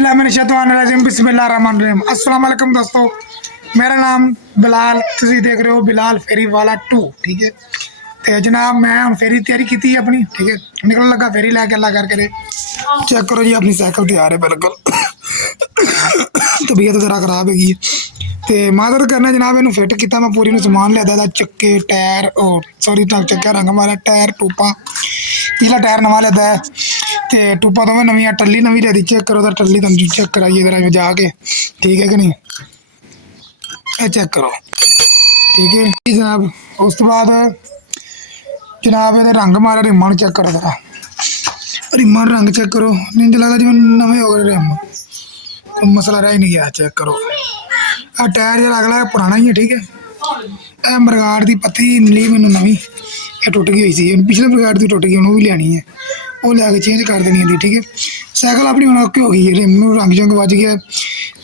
बिस्मिल्लाहिर्रहमानिर्रहीम। अस्सलाम वालेकुम दोस्तों, मेरा नाम बिलाल, तुसी देख रहे हो बिलाल फेरी वाला 2। ठीक है, तो जनाब मैं हम फेरी तैयारी की थी अपनी। ठीक है, निकलने लगा फेरी लैके अल्लाह कर करे। चेक करो जी, अपनी साइकिल तैयार है बिल्कुल। तबीयत जरा खराब हैगी। तो मादर करना जनाब, इन्हू फिट किया मैं पूरी समान लिया, चक्के टायर सॉरी चक्के रंग मारा, टायर टूपा पिछला टायर नवा लिया है, तो टूपा दोवें नवी, टल्ली नवी लिया। चेक करो तो टल्ली तुम चेक कराइए जरा जाके, ठीक है कि नहीं, ये चेक करो। ठीक है जनाब, उस तो बाद जनाब ये रंग मारा, रिमां चेक करो जरा, रिमां रंग चेक करो, नहीं लगता जिवें नवे हो गए रिम, कोई मसला रह ही नहीं गया। चेक करो, आ टायर जरा अगला पुराना ही है। ठीक है, यह मरगाड़ की पत्ती मिली मैनू नवी, ये टुट गई हुई सी, पिछले मरगाड़ की टुट गई, वो भी लियानी है, वो लिया के चेंज कर देनी थी। ठीक है, साइकिल अपनी हम ओके हो गई है, रिम रंग जंग बज गया,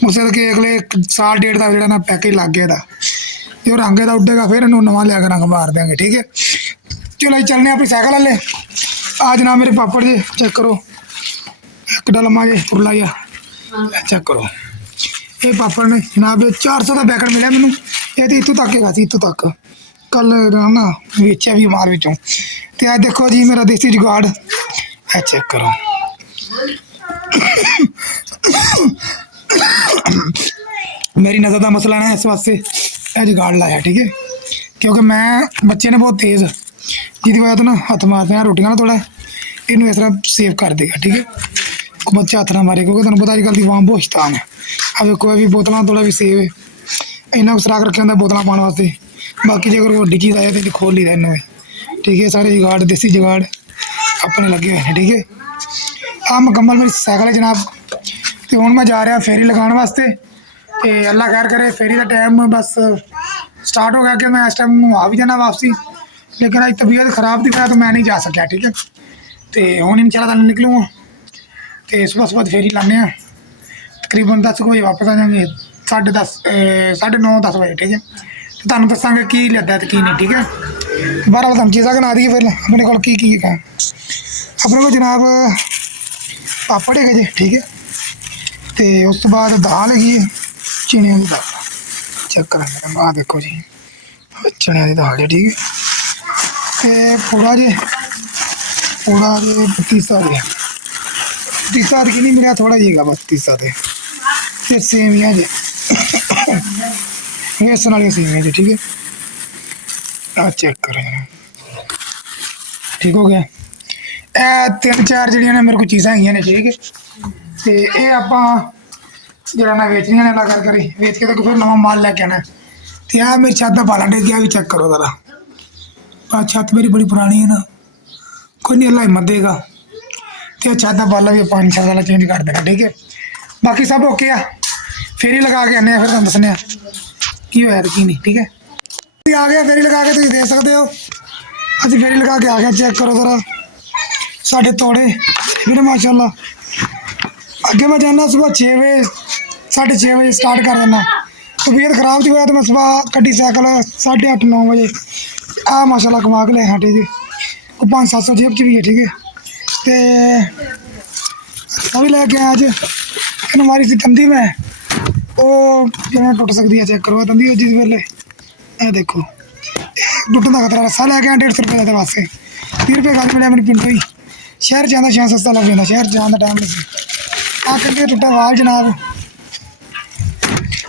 उस अगले साल डेढ़ का जो पैकेज लग गया, जो रंग का उड्डेगा फिर इन्हू नवा लिया के रंग मार देंगे। ठीक है, चलो चलने अपनी साइकिल वाले। आ जनाब मेरे पापड़ जी, चेक करो, किड्डा लम्मा जे उरला जा, चेक करो। ये पापड़ ने जनाब 400 का पैकेट मिला मैनू, ये तो इतों तक है, इतों तक कल ना बेचा भी मार विचों। तो आज देखो जी मेरा देसी जुगाड़, चेक करो। मेरी नज़र का मसला ना, इस वास्ते जुगाड़ लाया। ठीक है, क्योंकि मैं बच्चे ने बहुत तेज़, जिसकी वजह तो ना हथ मारते हैं रोटियां ना, थोड़ा इनू इस तरह सेव कर देगा। ठीक है, बच्चा हथ ना मारे, क्योंकि तुम पता अजकल की आवाम बहुत शैतान है। अब कोई भी बोतल थोड़ा भी सेव है, इन्ना कुछ सुराख रखे होंगे बोतल पाने वास्ते, बाकी जो अगर वड्डी चीज़ आए तो खोल ली इन्हों। ठीक है, सारे जुगाड़ देसी जुगाड़ अपने लगे हुए हैं। ठीक है, आ मुकम्मल मेरी साइकिल है जनाब। तो हूँ मैं जा रहा फेरी लगाने वास्ते, तो अल्लाह खैर करे, फेरी का टाइम बस स्टार्ट हो गया कि मैं इस टाइम आ भी जाना वापसी, लेकिन आज तबीयत खराब थी वजह तो मैं नहीं जा सकिया। ठीक है, तो हूँ इंशाल्लाह निकलूँगा, तो सुबह सुबह फेरी लाने, तकरीबन 10 बजे वापस आ जाएंगे, 10:30 9:30 बजे। ठीक है, तो तुम दसांगे की लिया तो की नहीं। ठीक है, बारह तुम चीज़ा बना दी फिर अपने को की है अपने को जनाब, पापड़ है जी। ठीक है, तो उस तो बाद दाल हैगी, चनिया की दाल, चेक करें आ देखो जी, चनिया की दाल है। ठीक है, तो पूरा जी 32 की 30 की नहीं मिला, थोड़ा जी 32 से। फिर सेवियाँ जी, बेसन वाली सेवियाँ जी। ठीक है, आ चेक करें, ठीक हो गया। ए 3-4 जड़ियाँ ने मेरे को चीज़ा है। ठीक है, तो ये आप जरा ना वेचनिया ने लगा कर वेच के तो फिर नवा माल लैके आना। तो यार मेरी छत का पाला डेग गया, भी चेक करो जरा, छत मेरी बड़ी पुरानी है ना, कोई नहीं अल्लाह हिम्मत देगा, तो छत का पाला भी 5-6 साल चेंज कर देना। ठीक है, बाकी सब ओके आ, फेरी लगा के आने फिर तुम दसने की होया की नहीं। ठीक है, आ गया फेरी लगा के, तुम देख सकते हो अभी फेरी लगा के आ गया। चेक करो जरा साढ़े तोड़े मेरे माशाल्लाह। अगे मैं जाना सुबह 6 बजे 6:30 बजे स्टार्ट कर देना, तबीयत खराब थी तो मैं सुबह कड्डी साइकिल 8:30-9 बजे आ माशाल्लाह कमा के लिया। ठीक है, वो 500-700 जेब च भी है। ठीक है, तो भी लैके आया अज इन मारी सी तंदी में, वो जिवें टुट सकती है। चेक करो तंदी जिस वेले, ये देखो टुटन का खतरा, रस्सा लैके आया 150 रुपये के वास्ते, 30 रुपये गल मिले मेरी पिंडों ही। शहर जाना शायद सस्ता लग जाता, शहर जाने का टाइम नहीं आ करके टुटा वाल जनाब,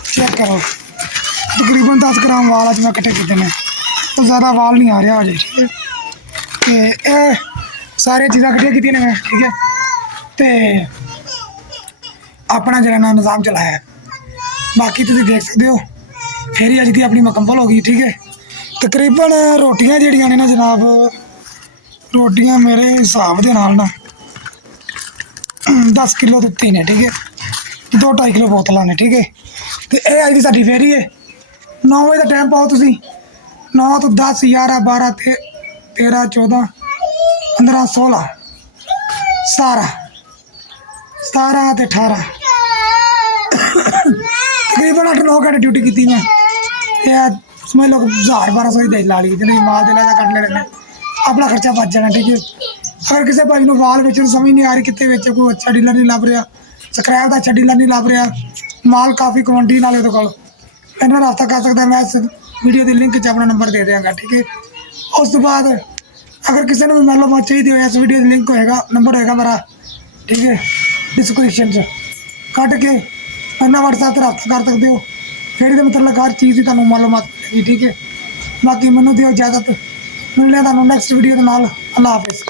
चेक करो तकरीबन 10 ग्राम वाल अच मैं कट्ठे किए हैं, तो ज़्यादा वाल नहीं आ रहा अजे। ठीक है, तो ये सारिया चीज़ा कट्ठिया की मैं। ठीक है, तो अपना जरा ना निज़ाम चलाया है, बाकी तुम देख सकते हो फेरी अज की अपनी मुकम्मल हो गई। ठीक है, तकरीबन रोटियां जड़ियां ने ना जनाब, रोटियां मेरे हिसाब के नाल ना 10 किलो दिते ने। ठीक है, 2-2.5 किलो बोतल ने। ठीक है, तो यह अज की साडी फेरी है। 9 बजे का टाइम पाओ तुम, 9 तो 10 11 12 13 14 15 16 17 ते 18 तकरीबन 8-9 घंटे ड्यूटी की मैं, समझ लो 1000-1200 की ला ली, जिन्हें माल दे लिया कट लेने, अपना खर्चा बच जाना। ठीक है, अगर किसी भाई को वाल बेचने समझ नहीं आ रही कितने बेचे, कोई अच्छा डीलर नहीं लभ रहा, ਸਕ੍ਰੈਪ ਦਾ ਛੱਡੀ ਨਹੀਂ ਲੱਭ ਰਿਹਾ, ਮਾਲ ਕਾਫੀ ਕੁਆਂਟੀਟੀ ਨਾਲ ਉਹਦੇ ਕੋਲ, ਇਹਨਾਂ ਨਾਲ ਰਬਤਾ ਕਰ ਸਕਦਾ। ਮੈਂ ਇਸ ਵੀਡੀਓ ਦੀ ਲਿੰਕ 'ਚ ਆਪਣਾ ਨੰਬਰ ਦੇ ਦਿਆਂਗਾ, ਠੀਕ ਹੈ। ਉਸ ਤੋਂ ਬਾਅਦ ਅਗਰ ਕਿਸੇ ਨੂੰ ਵੀ ਮਾਲੂਮਾਤ ਚਾਹੀਦੀ ਹੋਏ, ਇਸ ਵੀਡੀਓ ਦੀ ਲਿੰਕ ਹੋਏਗਾ, ਨੰਬਰ ਹੋਏਗਾ ਮੇਰਾ, ਠੀਕ ਹੈ, ਡਿਸਕ੍ਰਿਪਸ਼ਨ 'ਚ ਕੱਢ ਕੇ ਇਹਨਾਂ WhatsApp 'ਤੇ ਰਬਤਾ ਕਰ ਸਕਦੇ ਹੋ। ਫਿਰ ਇਹਦੇ ਮਤਲਬ ਹਰ ਚੀਜ਼ ਦੀ ਤੁਹਾਨੂੰ ਮਾਲੂਮਾਤ ਮਿਲੇਗੀ, ਠੀਕ ਹੈ। ਬਾਕੀ ਮੈਨੂੰ ਦਿਓ ਇਜਾਜ਼ਤ, ਮਿਲਦੇ ਹਾਂ ਤੁਹਾਨੂੰ ਨੈਕਸਟ ਵੀਡੀਓ ਦੇ ਨਾਲ। ਅੱਲਾ ਹਾਫਿਜ਼।